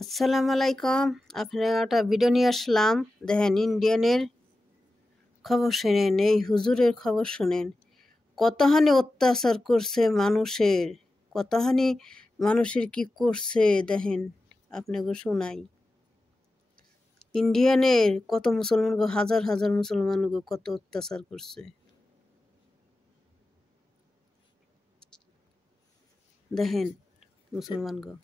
আসসালামু আলাইকুম। আপনারা একটা ভিডিও নিয়ে আসলাম। দেখেন, ইন্ডিয়ানের খবর শোনেন, এই হুজুরের খবর শোনেন। কতহানি অত্যাচার করছে মানুষের, কতহানি মানুষের কি করছে দেখেন, আপনাকে শোনাই। ইন্ডিয়ানের কত মুসলমানকে, হাজার হাজার মুসলমানকে কত অত্যাচার করছে দেখেন মুসলমানকে।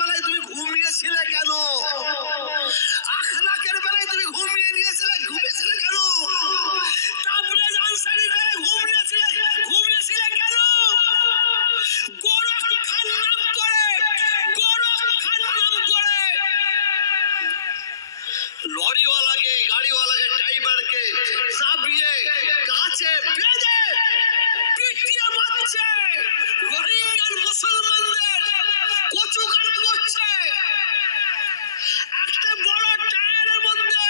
বেলায় তুমি ঘুমিয়েছিলে কেন? আখলাকের বেলায় তুমি ঘুমিয়েছিলে কেন? তাবলীগ আনসারীর বেলায় ঘুমিয়েছিলে কেন? গোরক্ষার নাম করে লরিওয়ালাকে, গাড়িওয়ালাকে, ড্রাইভারকে চাপিয়ে কাছে বেঁধে পিটিয়ে মারছে। রোহিঙ্গার মুসলমানদের কচুকাটা করছে। একটা বড় টায়ারের মধ্যে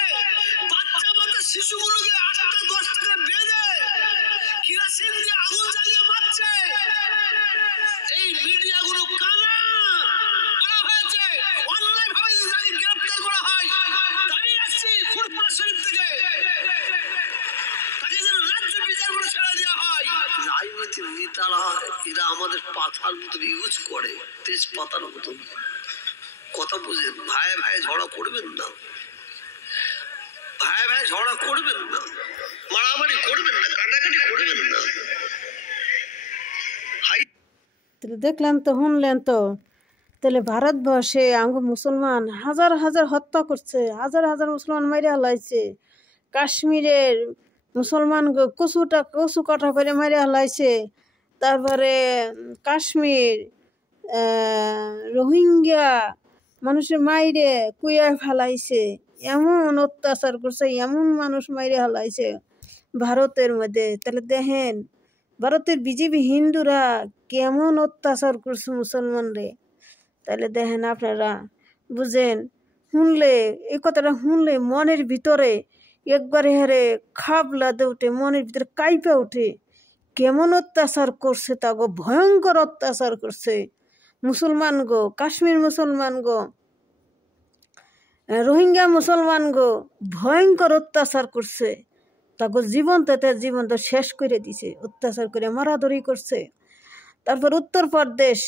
বাচ্চা শিশুগুলোকে 8-10 বেঁধে কিরোসিন দিয়ে আগুন জ্বালিয়ে মারছে। এই মিডিয়াগুলো কানা হয়েছে। অন্যায় ভাবে তাকে গ্রেফতার করা হয়, দাবি রাখছি ফুরফুরা শরীফ থেকে তাকে যেন রাজ্য বিচার করে ছেড়ে দেওয়া হয়। রাজনীতির নেতারা এরা আমাদের পাথার মতন ইউজ করে, তেজপাতার মতন। কথা বুঝেন, ভাই ঝগড়া করবেন না, ঝগড়া করবেন না, মারামারি করবেন না, কাটাকাটি করবেন না। দেখলেন তো, শুনলেন তো। তাহলে ভারতবর্ষে আঙ্গ মুসলমান হাজার হাজার হত্যা করছে, হাজার হাজার মুসলমান মাইরে হালাইছে। কাশ্মীরের মুসলমান কচু কাটা করে মাইরে হালাইছে। তারপরে কাশ্মীর রোহিঙ্গা মানুষের মাইরে কুইয়া ফেলাইছে। এমন অত্যাচার করছে, এমন মানুষ মাইরে হালাইছে ভারতের মধ্যে। তাহলে দেখেন ভারতের বিজেপি হিন্দুরা কেমন অত্যাচার করছে মুসলমানরে। তাহলে দেখেন, আপনারা বুঝেন। শুনলে এই কথাটা শুনলে মনের ভিতরে একবারে হেরে খাবলাতে উঠে, মনের ভিতরে কাইপে উঠে। কেমন অত্যাচার করছে, তা গো ভয়ঙ্কর অত্যাচার করছে মুসলমান গো, কাশ্মীর মুসলমান গো, রোহিঙ্গা মুসলমান গো, ভয়ঙ্কর অত্যাচার করছে। তাকে জীবন্ত শেষ করে দিছে, অত্যাচার করে মারাধরি করছে। তারপর উত্তরপ্রদেশ,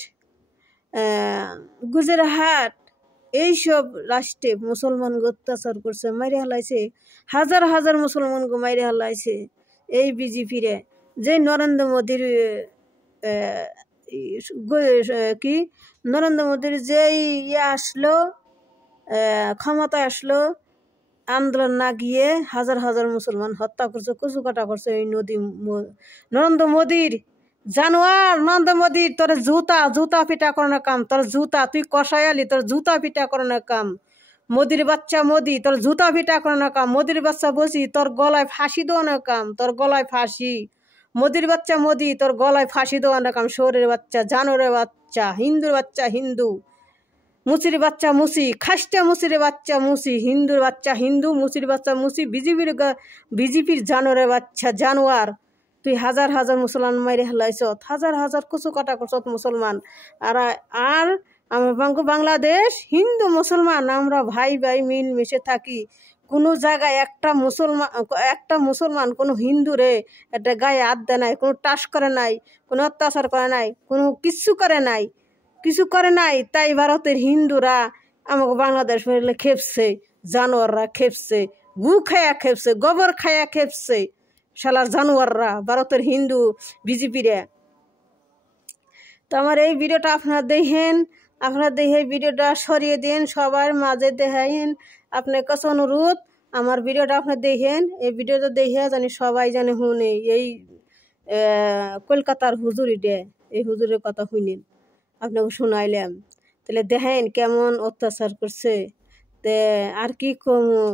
গুজরাট, এইসব রাষ্ট্রে মুসলমানকে অত্যাচার করছে, মাইরে হালাইছে। হাজার হাজার মুসলমানকে মাইরে হালাইছে এই বিজেপিরে। যে নরেন্দ্র মোদীর নরেন্দ্র মোদীর যেই আসলো, ক্ষমতায় আসলো, আন্দোলন না গিয়ে হাজার হাজার মুসলমান হত্যা করছে, কচু কাটা করছে। এই নরেন্দ্র মোদীর জানোয়ার, নরেন্দ্র মোদীর তোর জুতা পিটা করানোর কাম, তোর জুতা, তুই কষাই আলি, তোর জুতা পিটা করানোর কাম। মোদির বাচ্চা মোদি, তোর জুতা পিটা করানোর কাম। মোদির বাচ্চা বসি, তোর গলায় ফাঁসি দেওয়ানোর কাম, তোর গলায় ফাঁসি। মোদির বাচ্চা মোদি, তোর গলায় ফাঁসি দেওয়ানোর কাম। শহরের বাচ্চা, জানোয়ারের বাচ্চা, হিন্দুর বাচ্চা হিন্দু, মুসির বাচ্চা মুসি, খাসটা মুসির বাচ্চা মুসি, হিন্দুর বাচ্চা হিন্দু, মুসির বাচ্চা মুসি, বিজেপির জানোয়ারের বাচ্চা জানোয়ার। তুই হাজার হাজার মুসলমান মাইরে হেলাইছ, হাজার হাজার কচু কাটা করছ মুসলমান। আর আমার বাংলাদেশ হিন্দু মুসলমান আমরা ভাই ভাই মিল মিশে থাকি। কোনো জায়গায় একটা মুসলমান কোনো হিন্দুরে একটা গায়ে হাত দেয় নাই, কোনো টাস করে নাই, কোনো অত্যাচার করে নাই, কোনো কিছু করে নাই। তাই ভারতের হিন্দুরা আমাকে বাংলাদেশ খেপছে, জানোয়াররা খেপছে, গু খায়া খেপছে, গোবর খায়া খেপছে, শালার জানোয়াররা, ভারতের হিন্দু বিজেপিরা। তো আমার এই ভিডিওটা আপনারা দেখেন, আপনারা দেখে ভিডিওটা সরিয়ে দিন, সবার মাঝে দেখাইন। আপনার কাছে অনুরোধ, আমার ভিডিওটা আপনি দেখেন, এই ভিডিওটা দেখে জানি সবাই জানে শুনে এই কলকাতার হুজুরি দে, এই হুজুরের কথা শুনেন, আপনাকে শোনাইলাম। তাহলে দেখেন কেমন অত্যাচার করছে। তে আর কি কমু,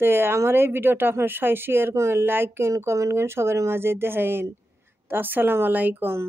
তো আমার এই ভিডিওটা আপনার শেয়ার করেন, লাইক করেন, কমেন্ট করেন, সবার মাঝে দেখেন। তো আসসালামু আলাইকুম।